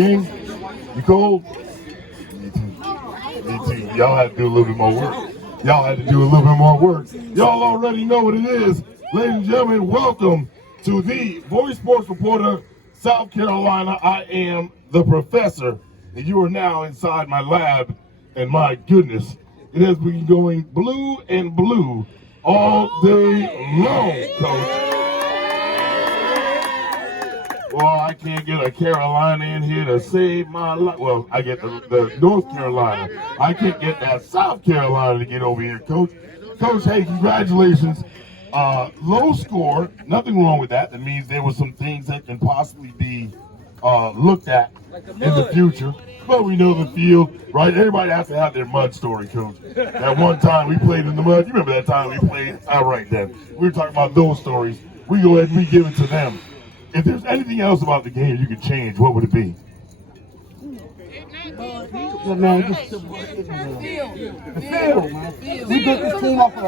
You cold? Me too. Y'all had to do a little bit more work. Y'all already know what it is. Ladies and gentlemen, welcome to the Voice Sports Reporter, South Carolina. I am the professor, and you are now inside my lab. And my goodness, it has been going blue and blue all day long, Coach. Well, I can't get a Carolina in here to save my life. Well, I get the North Carolina. I can't get that South Carolina to get over here, Coach. Coach, hey, congratulations. Low score, nothing wrong with that. That means there were some things that can possibly be looked at in the future. But we know the field, right? Everybody has to have their mud story, Coach. That one time we played in the mud. You remember that time we played? All right, then. We were talking about those stories. We go ahead and we give it to them. If there's anything else about the game you could change, what would it be? Yeah, man, just the field, man. We built this team off of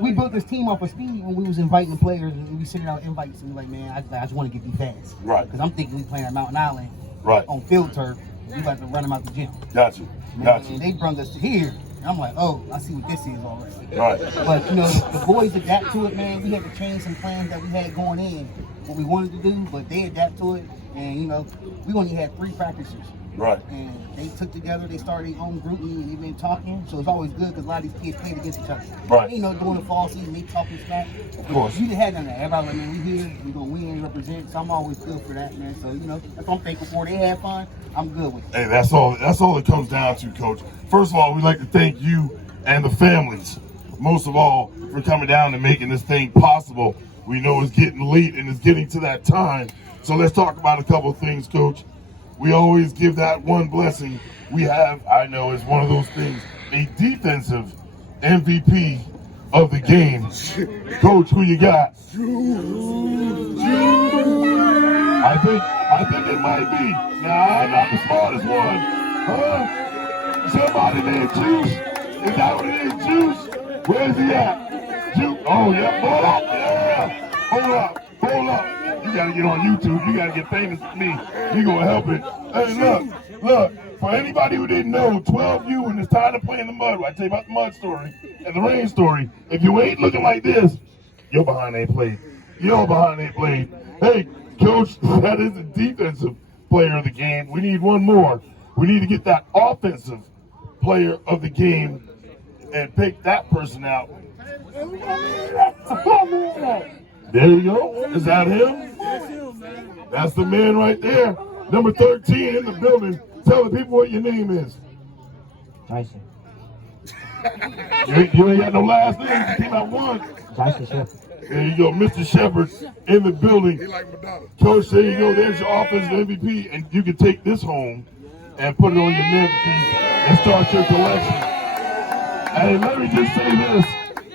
we built this team off of speed when we was inviting the players and we sending out invites and like, man, I just want to get these fast. Right. Because I'm thinking we playing at Mountain Island on field turf. We about to run them out the gym. Gotcha. And they brought us to here. And I'm like, oh, I see what this is already. Right. But, you know, the boys adapt to it, man. We had to change some plans that we had going in, what we wanted to do, but they adapt to it. And, you know, we only had 3 practices. Right. And they took together, they started their own group, and they've been talking. So it's always good because a lot of these kids played against each other. Right. You know, during the fall season, they talking smack. Of course. We had none of that. Everybody like, man, we here, we going to win and represent. So I'm always good for that, man. So, you know, that's what I'm thankful for. They had fun. I'm good with it. Hey, that's all it comes down to, Coach. First of all, we'd like to thank you and the families, most of all, for coming down and making this thing possible. We know it's getting late and it's getting to that time. So let's talk about a couple of things, Coach. We always give that one blessing. We have, I know it's one of those things, a defensive MVP of the game. Coach, who you got? I think it might be. Nah, not the smartest one. Huh? Somebody named Juice. Is that what it is, Juice? Where's he at? Juice. Oh, yeah. Hold up. Yeah. Hold up. You got to get on YouTube. You got to get famous with me. You going to help it. Hey, look. For anybody who didn't know, 12U when it's time to play in the mud, I tell you about the mud story and the rain story. If you ain't looking like this, your behind ain't played. Hey, Coach, that is the defensive player of the game. We need one more. We need to get that offensive player of the game and pick that person out. There you go. Is that him? That's the man right there. Number 13 in the building. Tell the people what your name is. Tyson. You ain't got no last name. You came out one. Tyson Shepard. There you go, Mr. Shepard in the building. Coach, there you go. There's your offensive MVP, and you can take this home and put it on your mantelpiece and start your collection. Hey, let me just say this.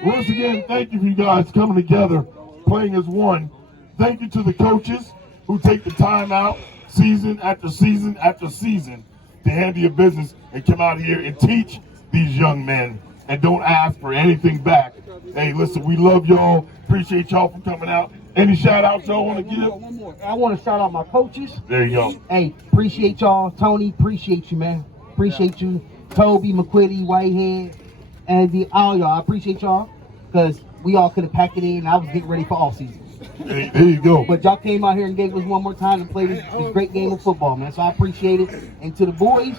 Once again, thank you for you guys coming together, playing as one. Thank you to the coaches who take the time out season after season after season to handle your business and come out here and teach these young men and don't ask for anything back. Hey, listen, we love y'all. Appreciate y'all for coming out. Any shout outs y'all want to give? One more. I want to shout out my coaches. There you go. Hey, appreciate y'all. Tony, appreciate you, man. Appreciate you. Toby, McQuitty, Whitehead, and all y'all. I appreciate y'all because we all could have packed it in. I was getting ready for off season. Hey, there you go. But y'all came out here and gave us one more time to play this great game of football, man. So I appreciate it. And to the boys,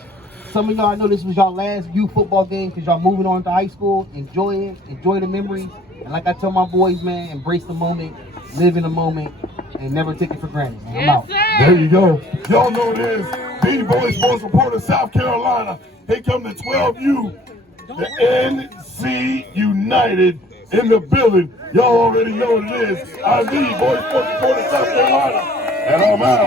some of y'all, I know this was y'all last youth football game because y'all moving on to high school. Enjoy it. Enjoy the memories. And like I tell my boys, man, embrace the moment, live in the moment, and never take it for granted, man. I'm out. There you go. Y'all know it is the Voice Sports Reporter, South Carolina. Here come the 12U, the NC United in the building. Y'all already know what it is. I'm the Voice Sports Reporter, South Carolina, and I'm out.